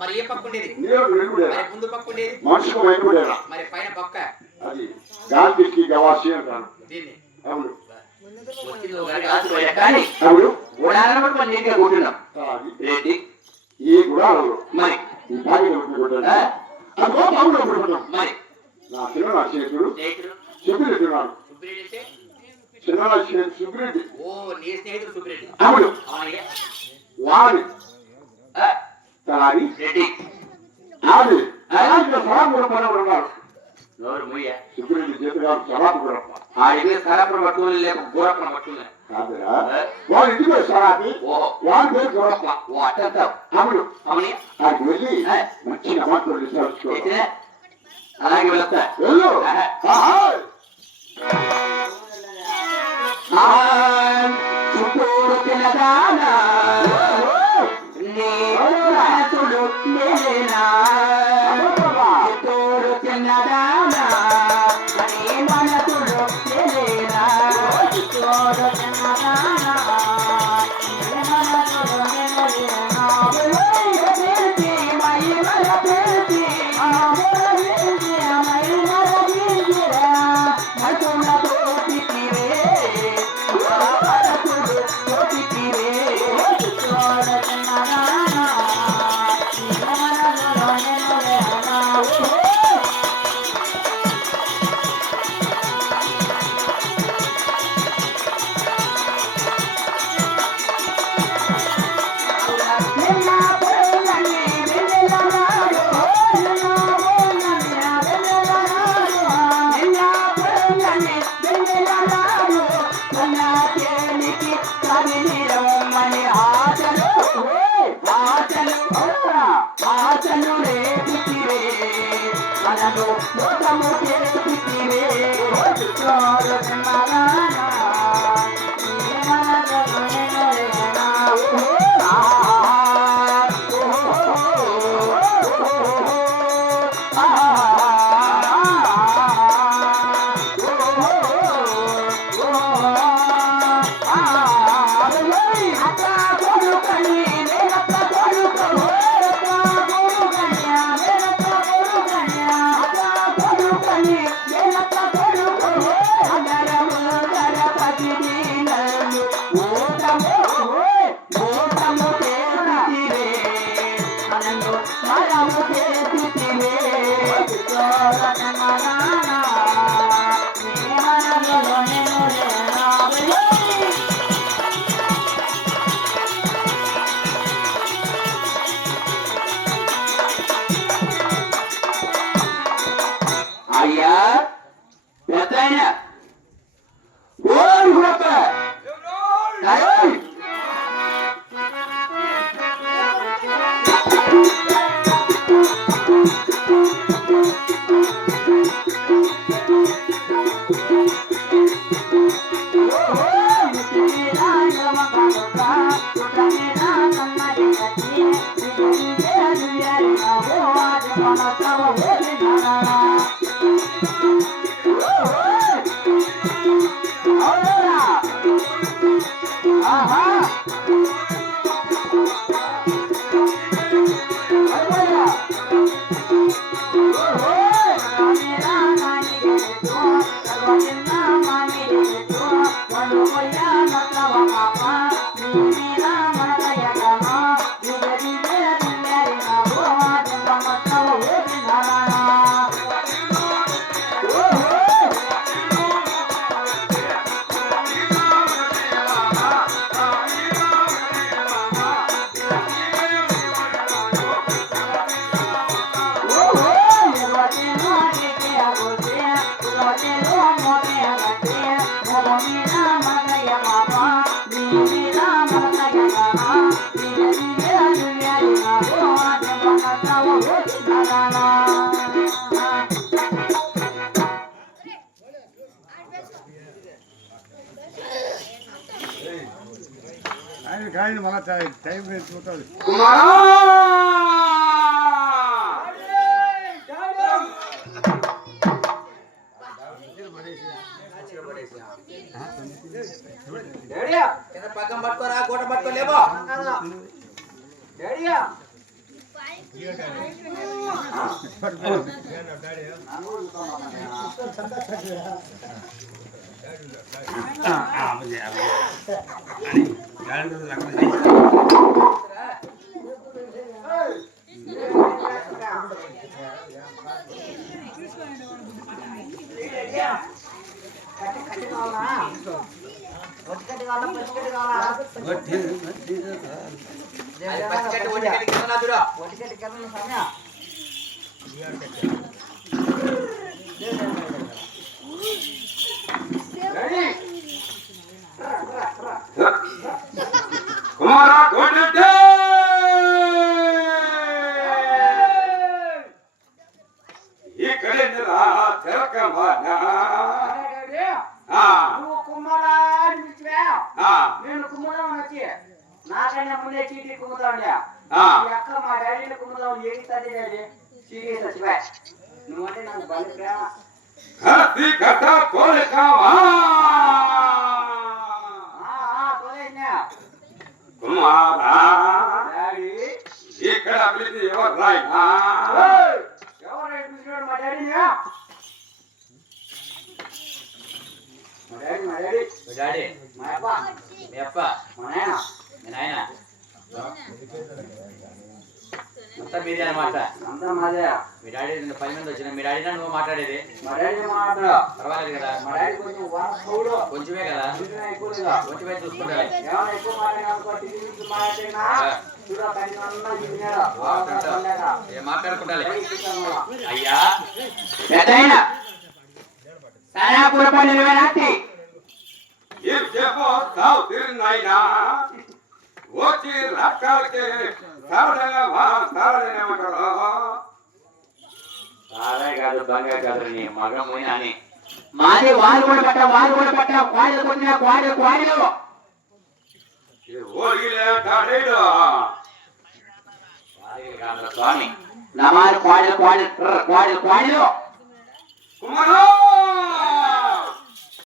మరి ఏ పక్క ఉండేది? ముందు పక్క ఉండేది మనుషుకు వైపుడేనా? మరి పైన పక్క అది గాంధీకి గవాసి అంటారు. దీన్ని అవును కానీ అవును గుడాలను కూడా మనం నీట్గా కొట్టున్నాం ఏంటి ఈ గుడాలలో మరి ఈ భాగ్యం మరి నా చిన్న స్నేహితుడు సుబ్బిరెడ్డి ఉన్నాడు. చిన్న సుబ్బిరెడ్డి ఓ నీ స్నేహితుడు సుబ్బిరెడ్డి అవును వాడి రెడ్డి ఆడి సరాపురం పడవలు ఉన్నారు. నోరు ముయ్య సుబ్బిరెడ్డి చేతుగారు సరాపురం ఆడి సరాపురం పట్టుకుని లేక గోరప్పన పట్టుకున్నా కాదురా వాడి ఇంటి పేరు సరాపి వాడి పేరు గోరప్ప. ఓ అట్టంటావు అవును అవుని ఆడికి వెళ్ళి మంచి నమ్మకం విచారించుకో. అలాగే వెళ్తా వెళ్ళు. చుట్టూరు తినదానా మనసుడు నేనా చుట్టూరు తిన్నదానా నీ మనసుడు నేనా చుట్టూరు తిన్నదానా అయ్యా పెద్దాయన Oh, ఆయన కానీ మళ్ళా టైం వేసుకుంటుంది. కుమారా పక్కన పట్టుకోరా గోట పట్టుకోలేమో కుమారా కోటెట్టే ఈ కళేంద్రా తెరకమానా నువ్వు కుమ్మరా అని పిలిచివా? నేను కుమ్మదాం వచ్చి నాకన్నా ముందే చీటీ కుమ్ముతాండే అక్క మా డాడీని కుమ్ముదాం ఏగిస్తుంది డాడీ చీటీ సచ్చివా నువ్వంటే నాకు బలి ప్రేమ కత్తి కట్ట కోరికావా తోలేనా కుమారా డాడీ ఇక్కడ పిలిచి ఎవరు రాయినా ఎవరైనా పిలిచినాడు మా డాడీని మా డాడీ మా అప్ప మీ అప్ప మా నాయన మీ నాయన మొత్తం మీదే అనమాట. అంతా మాదే. మీ డాడీ 10 మంది వచ్చిన మీ డాడీనా నువ్వు మాట్లాడేది? మా డాడీ మాట్లాడు పర్వాలేదు కదా, మా డాడీ కొంచెం వాడు కొంచెమే కదా, ఎక్కువగా కొంచెమే చూసుకుంటారు. ఏమైనా ఎక్కువ మాట్లాడినా చూడ ఏం మాట్లాడుకుంటాలి అయ్యా పెద్దయిన సనాపురపల్లి నిలవనాటి ఏం చెప్పో తావు తిరునాయినా వచ్చి రక్కాలకి తావడేమంటారు సారే కాదు దొంగ కాదు నీ మగముని అని మాది వారు కూడా పట్ట క్వాడలు కొట్టిన క్వాడలు ఓడిలేడు స్వామి నమారు క్వాడలు కుమారా